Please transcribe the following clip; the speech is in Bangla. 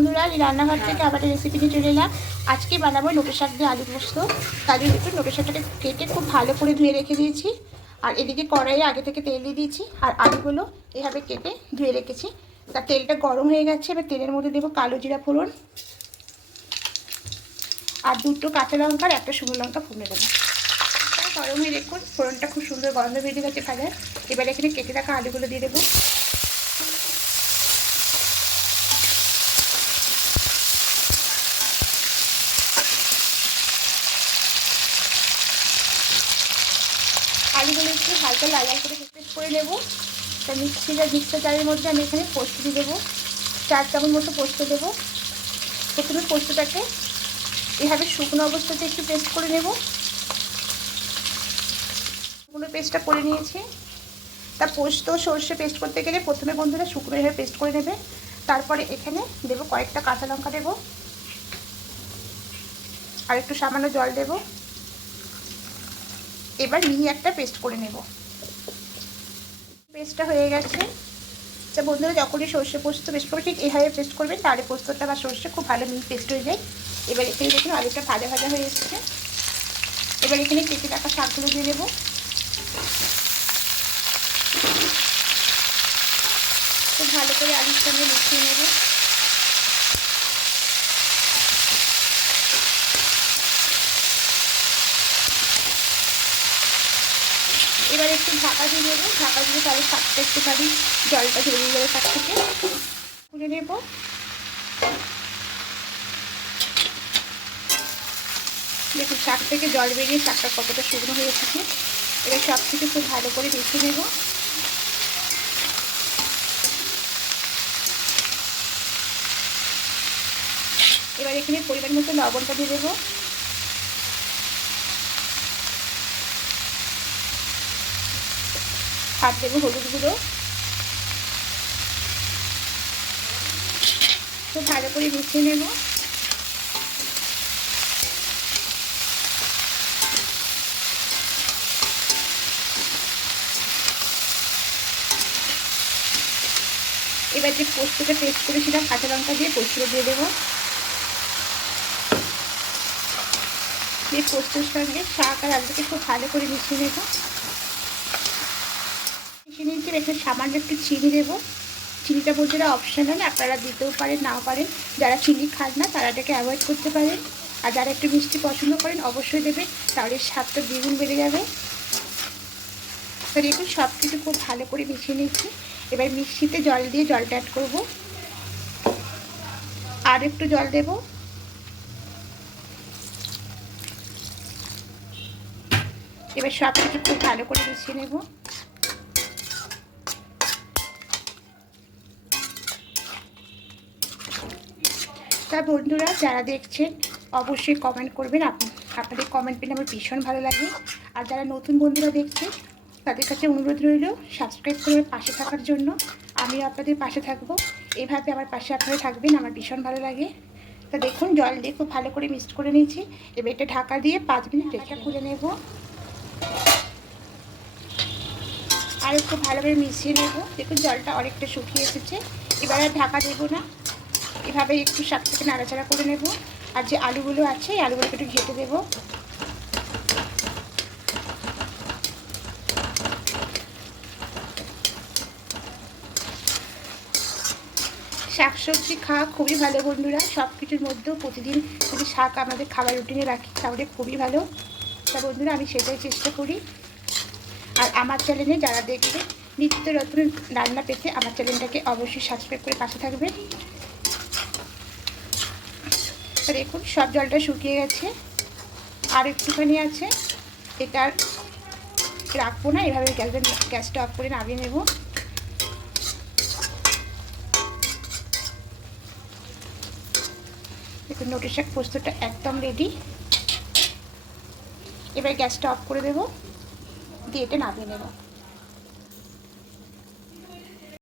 বন্ধুরা, এই রান্নাঘর থেকে আবার রেসিপি নিয়ে চলে এলাম। আজকে বানাবো নোটে শাক দিয়ে আলু পোস্ত। তার জন্য একটু নোটে শাকটাকে কেটে খুব ভালো করে ধুয়ে রেখে দিয়েছি। আর এদিকে কড়াইয়ে আগে থেকে তেল দিয়ে দিয়েছি। আর আলুগুলো এভাবে কেটে ধুয়ে রেখেছি। তার তেলটা গরম হয়ে গেছে, এবার তেলের মধ্যে দেবো কালো জিরা ফোড়ন। আর দুটো কাঁচা লঙ্কা আর একটা শুকনো লঙ্কা ফুটে দেবো। গরম হয়ে দেখুন, ফোড়নটা খুব সুন্দর গন্ধ বেরিয়ে গেছে ভাজার এবার এখানে কেটে রাখা আলুগুলো দিয়ে দেবো। আলুগুলো একটু হালকা লাল করে পেস্ট করে নেব। তা মিক্সিটা মিক্সার জারের মধ্যে আমি এখানে পোস্ত দেবো। চার চামচ মতো পোস্ত দেবো। প্রথমে পোস্তটাকে এভাবে শুকনো অবস্থাতে একটু পেস্ট করে নেব। শুকনো পেস্টটা করে নিয়েছি। তা পোস্ত, সর্ষে পেস্ট করতে গেলে প্রথমে বন্ধুরা শুকনো এভাবে পেস্ট করে নেবে। তারপরে এখানে দেবো কয়েকটা কাঁচা লঙ্কা দেবো। আর একটু সামান্য জল দেবো। এবার মিহি একটা পেস্ট করে নেব। পেস্টটা হয়ে গেছে। তা বন্ধুরা, যখনই সর্ষে পোস্ত পেস্ট করবে, ঠিক এভাবে পেস্ট করবেন তাহলে পোস্তটা বা সর্ষে খুব ভালো মিহি পেস্ট হয়ে যায়। এবার এখানে দেখুন, আলুটা ভাজা ভাজা হয়ে এসেছে। এবার এখানে কেটে রাখা শাকগুলো দিয়ে দেবো। খুব ভালো করে আলুর সঙ্গে মিশিয়ে নেব। এবার একটু ঢাকা দিয়ে দেবো। ঢাকা দিয়ে তাহলে শাকটা একটুখানি জলটা ঝরিয়ে যাবে শাক থেকে খুলে নেব। দেখুন, শাক থেকে জল বেরিয়ে শাকটা কতটা শুকনো হয়ে এসেছে এবার সব থেকে খুব ভালো করে মিশিয়ে নেব। এবার এখানে পরিমাণ মতো লবণটা দিয়ে দেবো। আর দেবো হলুদ গুঁড়ো। খুব ভালো করে মিশিয়ে নেব। এবার যে পোস্তটা পেস্ট করেছিলাম কাঁচা লঙ্কা দিয়ে পোস্তটা দিয়ে দেবো। দিয়ে পোস্তর সঙ্গে শাক আর আলুটাকে খুব ভালো করে মিশিয়ে নেব। নিয়েছি এখানে সামান্য একটু চিনি দেবো। চিনিটা বলতে অপশনাল আপনারা দিতেও পারেন, নাও পারেন। যারা চিনি খান না, তারা এটাকে অ্যাভয়েড করতে পারেন। আর যারা একটু মিষ্টি পছন্দ করেন, অবশ্যই দেবেন। তাহলে স্বাদটা দ্বিগুণ বেড়ে যাবে। তো দেখুন সব কিছু খুব ভালো করে মিশিয়ে নিচ্ছি। এবার মিষ্টিতে জল দিয়ে জলটা অ্যাড করব। আর একটু জল দেব। এবার সব কিছু খুব ভালো করে মিশিয়ে নেব। তা বন্ধুরা যারা দেখছেন অবশ্যই কমেন্ট করবেন। আপনি আপনাদের কমেন্ট পেলে আমার ভীষণ ভালো লাগে। আর যারা নতুন বন্ধুরা দেখছেন তাদের কাছে অনুরোধ রইল সাবস্ক্রাইব করে পাশে থাকার জন্য। আমিও আপনাদের পাশে থাকব। এভাবে আমার পাশে আপনারা থাকবেন আমার ভীষণ ভালো লাগে। তা দেখুন জল দিয়ে খুব ভালো করে মিক্সড করে নিয়েছি। এবার এটা ঢাকা দিয়ে পাঁচ মিনিট রেখে খুলে নেব। আর একটু ভালোভাবে মিশিয়ে নেব। দেখুন জলটা অনেকটা শুকিয়ে এসেছে। এবার আর ঢাকা দেবো না। এভাবে একটু শাক থেকে নাড়াচাড়া করে নেব। আর যে আলুগুলো আছে, এই আলুগুলোকে একটু ঘেটে দেবো। শাকসবজি খাওয়া খুবই ভালো বন্ধুরা। সব কিছুর মধ্যেও প্রতিদিন যদি শাক আমাদের খাবার রুটিনে রাখি, তাহলে খুবই ভালো। তা বন্ধুরা, আমি সেটাই চেষ্টা করি। আর আমার চ্যানেলে যারা দেখবে, নিত্য নতুন রান্না পেতে আমার চ্যানেলটাকে অবশ্যই সাবস্ক্রাইব করে পাশে থাকবেন। দেখুন, সব জলটা শুকিয়ে গেছে। আর একটুখানি আছে, এটা রাখব না, এভাবে গ্যাসটা গ্যাসটা অফ করে নামিয়ে নেব। দেখুন নোটিশ শাক পোস্তটা একদম রেডি এবার গ্যাসটা অফ করে দেবো, দিয়ে এটা নামিয়ে নেব।